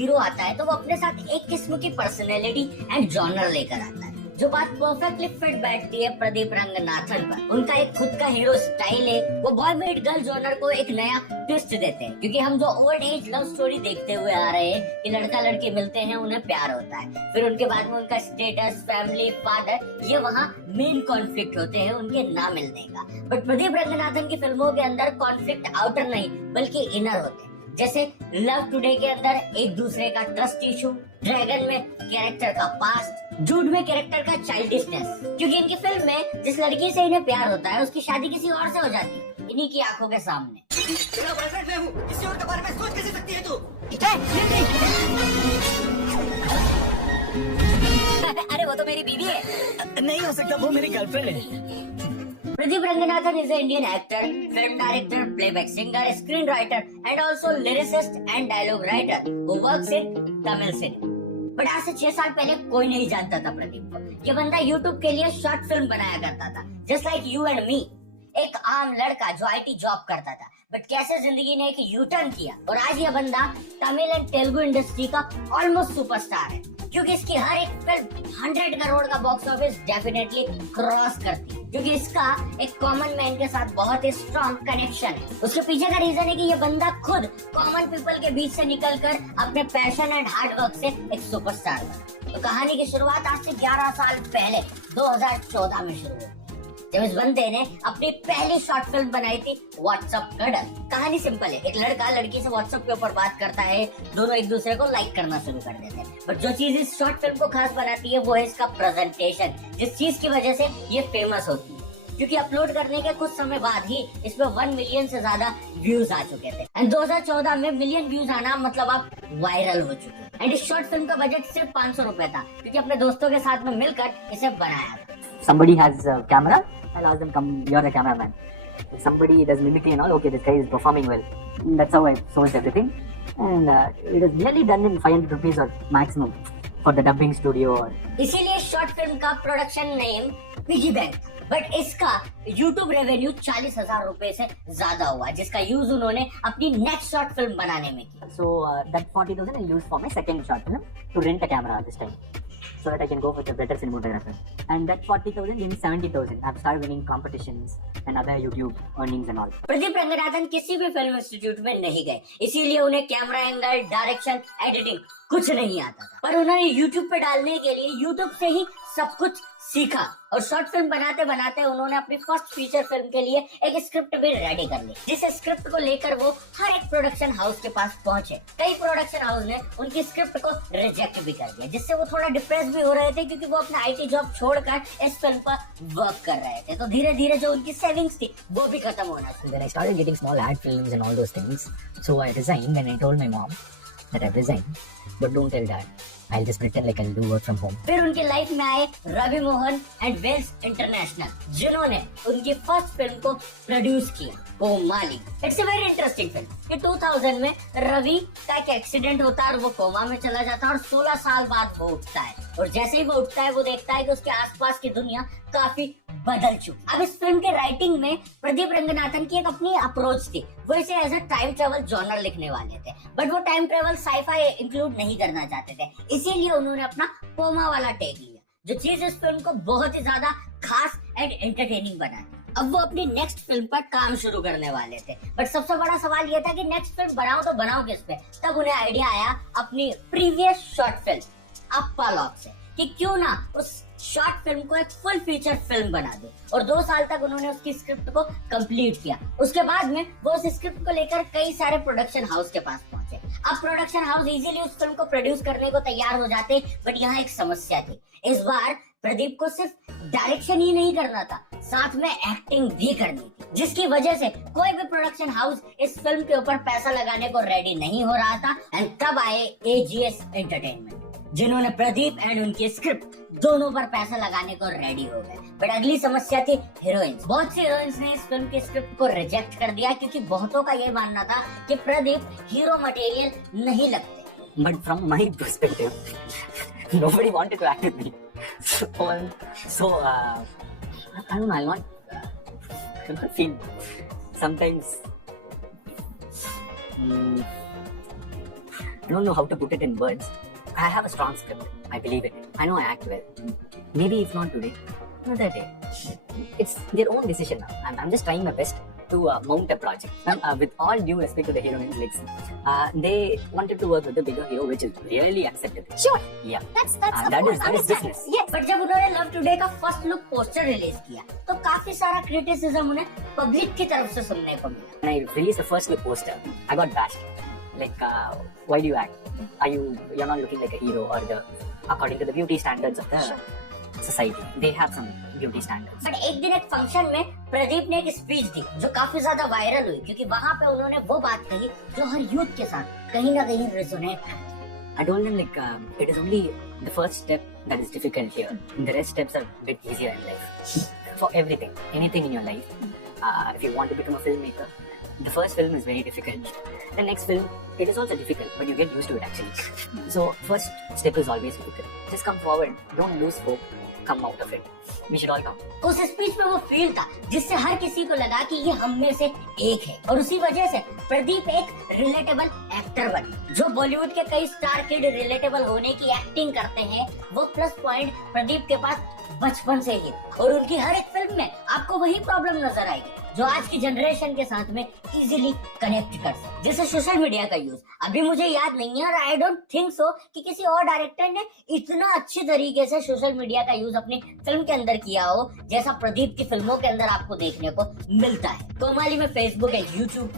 Hero आता है तो वो अपने साथ एक किस्म की पर्सनैलिटी एंड जॉनर लेकर आता है। जो बात परफेक्टली फिट बैठती है प्रदीप रंगनाथन पर। उनका एक खुद का हीरो स्टाइल है। वो बॉय मीट गर्ल जॉनर को एक नया ट्विस्ट देते हैं, क्योंकि हम जो ओल्ड एज लव स्टोरी देखते हुए आ रहे हैं कि लड़का लड़की मिलते हैं, उन्हें प्यार होता है, फिर उनके बाद में उनका स्टेटस, फैमिली, फादर, ये वहाँ मेन कॉन्फ्लिक्ट होते हैं उनके ना मिलने का। बट प्रदीप रंगनाथन की फिल्मों के अंदर कॉन्फ्लिक्ट आउटर नहीं बल्कि इनर होते हैं। जैसे लव टुडे के अंदर एक दूसरे का ट्रस्ट इशू, ड्रैगन में कैरेक्टर का पास्ट, जूड में कैरेक्टर का चाइल्डिशनेस। क्योंकि इनकी फिल्म में जिस लड़की से इन्हें प्यार होता है उसकी शादी किसी और से हो जाती है इन्हीं की आंखों के सामने। तेरा बॉयफ्रेंड मैं हूँ, किसी और के बारे में सोच कैसे सकती है तू? अरे वो तो मेरी बीवी है। नहीं हो सकता, वो मेरी गर्लफ्रेंड है। Pradeep Ranganathan is an Indian actor, film director, playback singer, screenwriter, and also lyricist and dialogue writer who works in Tamil cinema. But आज से 6 साल पहले कोई नहीं जानता था प्रदीप को। ये बंदा YouTube के लिए शॉर्ट फिल्म बनाया करता था, just like you and me. एक आम लड़का जो IT जॉब करता था, बट कैसे जिंदगी ने एक यू टर्न किया और आज ये बंदा तमिल एंड तेलुगु इंडस्ट्री का ऑलमोस्ट सुपरस्टार है, क्योंकि इसकी हर एक फिल्म 100 करोड़ का बॉक्स ऑफिस डेफिनेटली क्रॉस करती है, क्योंकि इसका एक कॉमन मैन के साथ बहुत ही स्ट्रॉन्ग कनेक्शन है। उसके पीछे का रीजन है कि ये बंदा खुद कॉमन पीपल के बीच से निकलकर अपने पैशन एंड हार्ड वर्क से एक सुपरस्टार बना। तो कहानी की शुरुआत आज से 11 साल पहले 2014 में शुरू हुई, जब इस बंदे ने अपनी पहली शॉर्ट फिल्म बनाई थी व्हाट्सएप कडल। कहानी सिंपल है, एक लड़का लड़की से व्हाट्सएप के ऊपर बात करता है, दोनों एक दूसरे को लाइक करना शुरू कर देते हैं। बट जो चीज इस शॉर्ट फिल्म को खास बनाती है वो है इसका प्रेजेंटेशन, जिस चीज की वजह से ये फेमस होती है। क्योंकि अपलोड करने के कुछ समय बाद ही इसमें 1 मिलियन से ज्यादा व्यूज आ चुके थे एंड 2014 में मिलियन व्यूज आना मतलब आप वायरल हो चुके हैं। एंड इस शॉर्ट फिल्म का बजट सिर्फ 500 रुपए था, क्योंकि अपने दोस्तों के साथ में मिलकर इसे बनाया था। Somebody has a camera, I'll ask them, come, you're the cameraman. If somebody does mimicry and all, okay, this guy is performing well. That's how I sourced everything. And it is nearly done in 500 rupees or maximum for the dubbing studio. इसीलिए short film का production name piggy bank, but इसका YouTube revenue 40,000 रुपए से ज्यादा हुआ, जिसका use उन्होंने अपनी नेक्स्ट शॉर्ट फिल्म बनाने में किया। So that 40,000 I'll use for my second short film to rent a camera this time, so that I can go with a better cinematographer. And that 40,000 gave me 70,000. I've started winning competitions and other YouTube earnings and all. Pradeep Ranganathan किसी भी film institute में नहीं गए, इसीलिए उन्हें camera angle, direction, editing कुछ नहीं आता था। पर उन्होंने YouTube पे डालने के लिए YouTube से ही सब कुछ सीखा और शॉर्ट फिल्म बनाते बनाते उन्होंने अपनी फर्स्ट फीचर फिल्म के लिए एक स्क्रिप्ट भी रेडी कर ली, जिस स्क्रिप्ट को लेकर वो हर एक प्रोडक्शन हाउस के पास पहुंचे। कई प्रोडक्शन हाउस ने उनकी स्क्रिप्ट को रिजेक्ट भी कर दिया, जिससे वो थोड़ा डिप्रेस भी हो रहे थे, क्योंकि वो अपना IT जॉब छोड़कर इस फिल्म पर वर्क कर रहे थे। तो धीरे धीरे जो उनकी सेविंग्स थी वो भी खत्म होना शुरू। When I started getting small ad films and all those things, so I resigned and I told my mom that I've resigned, but don't tell dad. I'll just pretend like I'll do work from home. फिर उनकी life में आए Ravi Mohan and Vels International, जिन्होंने उनकी first film को produce किया, Comali. It's a very interesting film. कि 2000 में रवि का एक एक्सीडेंट होता है और वो कोमा में चला जाता है और 16 साल बाद वो उठता है, और जैसे ही वो उठता है वो देखता है कि उसके आसपास की दुनिया काफी बदल चुकी। अब इस फिल्म के राइटिंग में प्रदीप रंगनाथन की एक अपनी अप्रोच थी, वो इसे as a time travel genre लिखने वाले थे, बट वो टाइम ट्रेवल साइफाई इंक्लूड नहीं करना चाहते थे, इसीलिए उन्होंने अपना कोमा वाला टेक लिया, जो चीज इस फिल्म को बहुत ही ज्यादा खास एंड एंटरटेनिंग बनाई। अब वो अपनी नेक्स्ट फिल्म पर काम शुरू करने वाले थे, बट सबसे बड़ा सवाल ये था कि नेक्स्ट फिल्म बनाओ तो बनाओ किस पे। तब उन्हें आइडिया आया अपनी प्रीवियस शॉर्ट फिल्म अप्पा लॉक से, कि क्यों ना उस शॉर्ट फिल्म को एक फुल फीचर फिल्म बना दो, और 2 साल तक उन्होंने उसकी स्क्रिप्ट को कंप्लीट किया। उसके बाद में वो उस स्क्रिप्ट को लेकर कई सारे प्रोडक्शन हाउस के पास पहुंचे। अब प्रोडक्शन हाउस इजीली उस फिल्म को प्रोड्यूस करने को तैयार हो जाते, बट यहाँ एक समस्या थी। इस बार प्रदीप को सिर्फ डायरेक्शन ही नहीं करना था, साथ में एक्टिंग भी करनी थी, जिसकी वजह से कोई भी प्रोडक्शन हाउस इस फिल्म के ऊपर पैसा लगाने को रेडी नहीं हो रहा था। एंड तब आए AGS एंटरटेनमेंट, जिन्होंने प्रदीप एंड उनकी स्क्रिप्ट दोनों पर पैसा लगाने को रेडी हो गए। बट अगली समस्या थी हीरोइंस। बहुत सी हीरोइंस ने इस फिल्म के स्क्रिप्ट को रिजेक्ट कर दिया, क्योंकि बहुतों का ये मानना था कि प्रदीप हीरो मटेरियल नहीं लगते। But from my perspective, nobody wanted to act with me. So I don't know, I'll not feel sometimes don't know how to put it in words. I have a strong script. I believe in it. I know I act well. Maybe if not today, another day. It's their own decision now. I'm just trying my best to mount a project. With all due respect to the heroines, they wanted to work with a bigger hero, which is really acceptable. Sure. Yeah. That's that of is course that is understandable. business. Yes. But जब उन्होंने love today का first look poster release किया तो काफी सारा criticism उन्हें public की तरफ से सुनने को मिला. When I released the first look poster, I got bashed. Like, why do you act? You're not looking like a hero or according to the beauty standards of the society. They have some beauty standards. But एक दिन एक function में प्रदीप ने एक speech दी जो काफी ज्यादा viral हुई क्योंकि वहाँ पे उन्होंने वो बात कही जो हर यूथ के साथ कहीं ना कहीं रेजोनेट करती. I told them it is only the first step that is difficult here. The rest steps are a bit easier in life. For everything, anything in your life. If you want to become a filmmaker, the first film is very difficult. The next film, it is also difficult, but you get used to it actually. So first step is always difficult. Just come forward. Don't lose hope. Come out of it. We should all come. उस speech में वो feel था जिससे हर किसी को लगा कि ये हम में से एक है और उसी वजह से प्रदीप एक रिलेटेबल एक्टर बने. जो बॉलीवुड के कई स्टार किड रिलेटेबल होने की एक्टिंग करते हैं वो प्लस पॉइंट प्रदीप के पास बचपन से ही और उनकी हर एक फिल्म में आपको वही प्रॉब्लम नजर आएगी जो आज की जनरेशन के साथ में इजीली कनेक्ट कर सकते जैसे सोशल मीडिया का यूज. अभी मुझे याद नहीं है और आई डोंट थिंक सो कि किसी और डायरेक्टर ने इतना अच्छी तरीके से सोशल मीडिया का यूज अपनी फिल्म के अंदर किया हो जैसा प्रदीप की फिल्मों के अंदर आपको देखने को मिलता है. कोमाली में Facebook and YouTube,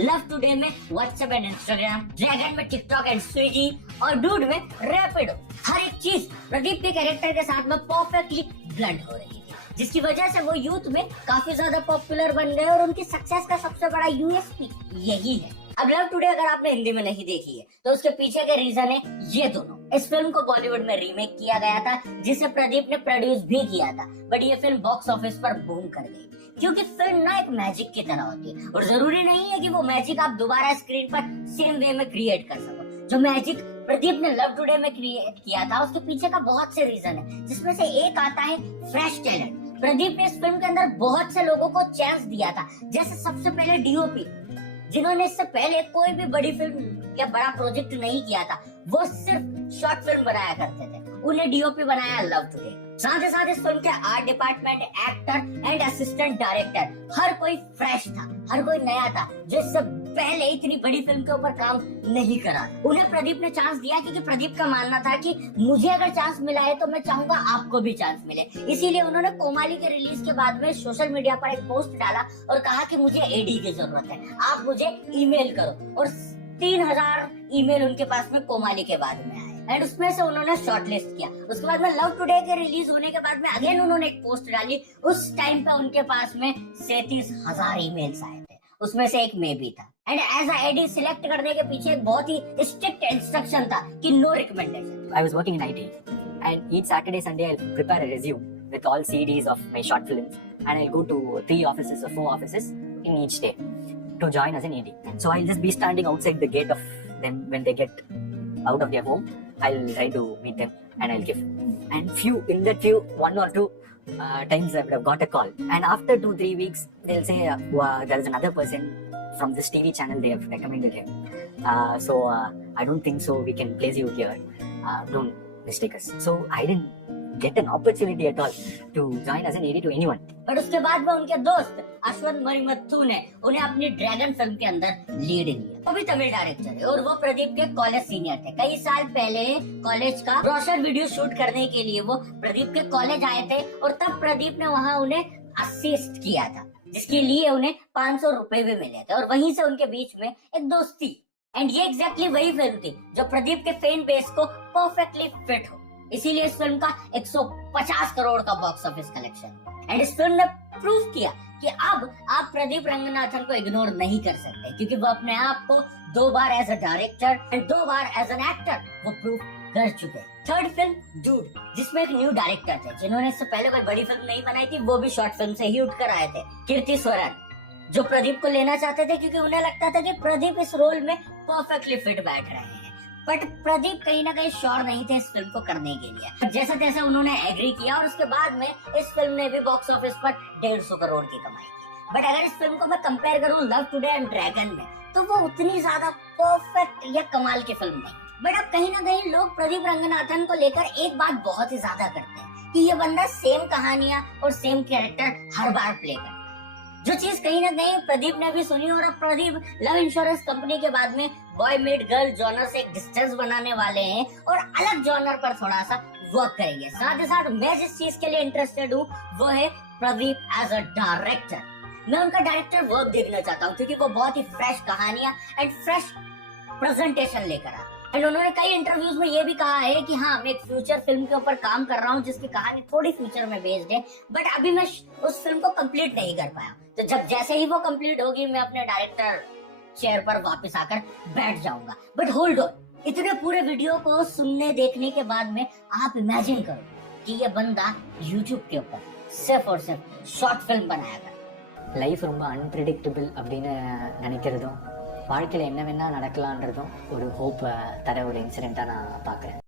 love today में व्हाट्सएप एंड इंस्टाग्राम, ड्रैगन में टिकटॉक एंड स्विगी और डूड में रैपिडो. हर एक चीज प्रदीप के कैरेक्टर के साथ में परफेक्टली ब्लेंड हो रही है जिसकी वजह से वो यूथ में काफी ज्यादा पॉपुलर बन गए और उनकी सक्सेस का सबसे बड़ा यूएसपी यही है. अब लव टुडे अगर आपने हिंदी में नहीं देखी है तो उसके पीछे के रीजन है ये दोनों. इस फिल्म को बॉलीवुड में रीमेक किया गया था जिसे प्रदीप ने प्रोड्यूस भी किया था बट ये फिल्म बॉक्स ऑफिस पर बूम कर गई क्योंकि फिल्म ना एक मैजिक की तरह होती है और जरूरी नहीं है कि वो मैजिक आप दोबारा स्क्रीन पर सेम वे में क्रिएट कर सको. जो मैजिक प्रदीप ने लव टुडे में क्रिएट किया था उसके पीछे का बहुत से रीजन है जिसमें से एक आता है फ्रेश टैलेंट. प्रदीप ने इस फिल्म के अंदर बहुत से लोगों को चांस दिया था जैसे सबसे पहले डीओपी जिन्होंने इससे पहले कोई भी बड़ी फिल्म या बड़ा प्रोजेक्ट नहीं किया था. वो सिर्फ शॉर्ट फिल्म बनाया करते थे. उन्हें डीओपी बनाया लव टुडे. साथ ही साथ इस फिल्म के art department, actor and assistant director हर कोई फ्रेश था, हर कोई नया था जो इससे पहले इतनी बड़ी फिल्म के ऊपर काम नहीं करा. उन्हें प्रदीप ने चांस दिया क्योंकि प्रदीप का मानना था कि मुझे अगर चांस मिला है तो मैं चाहूंगा आपको भी चांस मिले. इसीलिए उन्होंने कोमाली के रिलीज के बाद में सोशल मीडिया पर एक पोस्ट डाला और कहा कि मुझे एडी की जरूरत है, आप मुझे ईमेल करो. और 3000 ईमेल उनके पास में कोमाली के बाद में आए एंड उसमें से उन्होंने शॉर्टलिस्ट किया. उसके बाद में लव टुडे के रिलीज होने के बाद में अगेन उन्होंने एक पोस्ट डाली. उस टाइम पे उनके पास में 37,000 ईमेल्स आए थे, उसमें से एक मैं भी था. And as a AD select करने के पीछे एक बहुत ही स्ट्रिक्ट इंस्ट्रक्शन था कि no recommendation. I was working in IT, and each Saturday, Sunday, I'll prepare a resume with all CDs of my short films, and I'll go to 3 offices or 4 offices in each day to join as an AD. So I'll just be standing outside the gate of them when they get out of their home. I'll try to meet them and I'll give. And in that 1 or 2 times I would have got a call. And after 2-3 weeks, they'll say, there is another person from this TV channel, they have recommended him. So I don't think so we can place you here. Don't mistake us. So I didn't get an opportunity at all to join as an AD to anyone. पर उसके बाद में उनके दोस्त अश्वंत मरिमुथु ने उन्हें अपनी dragon film के अंदर लीड लिया. वो भी तमिल डायरेक्टर है और वो प्रदीप के कॉलेज सीनियर थे. कई साल पहले कॉलेज का ब्रोशर वीडियो शूट करने के लिए वो प्रदीप के कॉलेज आए थे और तब प्रदीप ने वहाँ उन्हें असिस्ट किया था जिसके लिए उन्हें 500 रुपए भी मिले थे और वहीं से उनके बीच में एक दोस्ती. एंड ये एग्जैक्टली वही फिल्म थी जो प्रदीप के फैन बेस को परफेक्टली फिट हो. इसीलिए इस फिल्म का 150 करोड़ का बॉक्स ऑफिस कलेक्शन. एंड इस फिल्म ने प्रूव किया कि अब आप प्रदीप रंगनाथन को इग्नोर नहीं कर सकते क्योंकि वो अपने आप को 2 बार एज अ डायरेक्टर एंड 2 बार एज एन एक्टर वो प्रूव कर चुके. थर्ड फिल्म डूड, जिसमें एक न्यू डायरेक्टर थे जिन्होंने इससे पहले कोई बड़ी फिल्म नहीं बनाई थी. वो भी शॉर्ट फिल्म से ही उठकर आए थे, कीर्ति स्वरन, जो प्रदीप को लेना चाहते थे क्योंकि उन्हें लगता था कि प्रदीप इस रोल में परफेक्टली फिट बैठ रहे हैं. बट प्रदीप कहीं ना कहीं श्योर नहीं थे इस फिल्म को करने के लिए. जैसे तैसे उन्होंने एग्री किया और उसके बाद में इस फिल्म ने भी बॉक्स ऑफिस पर 150 करोड़ की कमाई की. बट अगर इस फिल्म को मैं कंपेयर करूं लव टुडे एंड ड्रैगन में तो वो उतनी ज्यादा परफेक्ट या कमाल की फिल्म नहीं। बट अब कहीं ना कहीं लोग प्रदीप रंगनाथन को लेकर एक बात बहुत ही ज्यादा करते हैं कि ये बंदा सेम कहानियां और सेम कैरेक्टर हर बार प्ले करता है, जो चीज कहीं ना कहीं प्रदीप ने भी सुनी। और अब प्रदीप लव इंश्योरेंस कंपनी के बाद में बॉय मीट गर्ल जॉनर से एक डिस्टेंस बनाने वाले हैं और अलग जॉनर पर थोड़ा सा वर्क करेंगे। साथ ही साथ मैं जिस चीज के लिए इंटरेस्टेड हूँ वो है प्रदीप एज अ डायरेक्टर। मैं उनका डायरेक्टर वर्क देखना चाहता हूँ क्योंकि वो बहुत ही फ्रेश कहानियां एंड फ्रेश प्रेजेंटेशन लेकर आए। एंड उन्होंने कई इंटरव्यूज में ये भी कहा है कि हाँ मैं एक फ्यूचर फिल्म के ऊपर काम कर रहा हूँ जिसकी कहानी थोड़ी फ्यूचर में बेस्ड है, बट अभी मैं उस फिल्म को कंप्लीट नहीं कर पाया। तो जब जैसे ही वो कंप्लीट होगी मैं अपने डायरेक्टर चेयर पर वापस आकर बैठ जाऊंगा। बट होल्ड ऑन, इतने पूरे वीडियो को सुनने देखने के बाद में आप इमेजिन करो कि ये बंदा यूट्यूब के ऊपर सिर्फ और सिर्फ शॉर्ट फिल्म बनाएगा। லைஃப் ரொம்ப அன்பிரடிக்டபிள் அப்படின்னு நினைக்கிறதும் வாழ்க்கையில் என்ன வேணால் நடக்கலான்றதும் ஒரு ஹோப்பை தர ஒரு இன்சிடெண்ட்டாக நான் பார்க்குறேன்.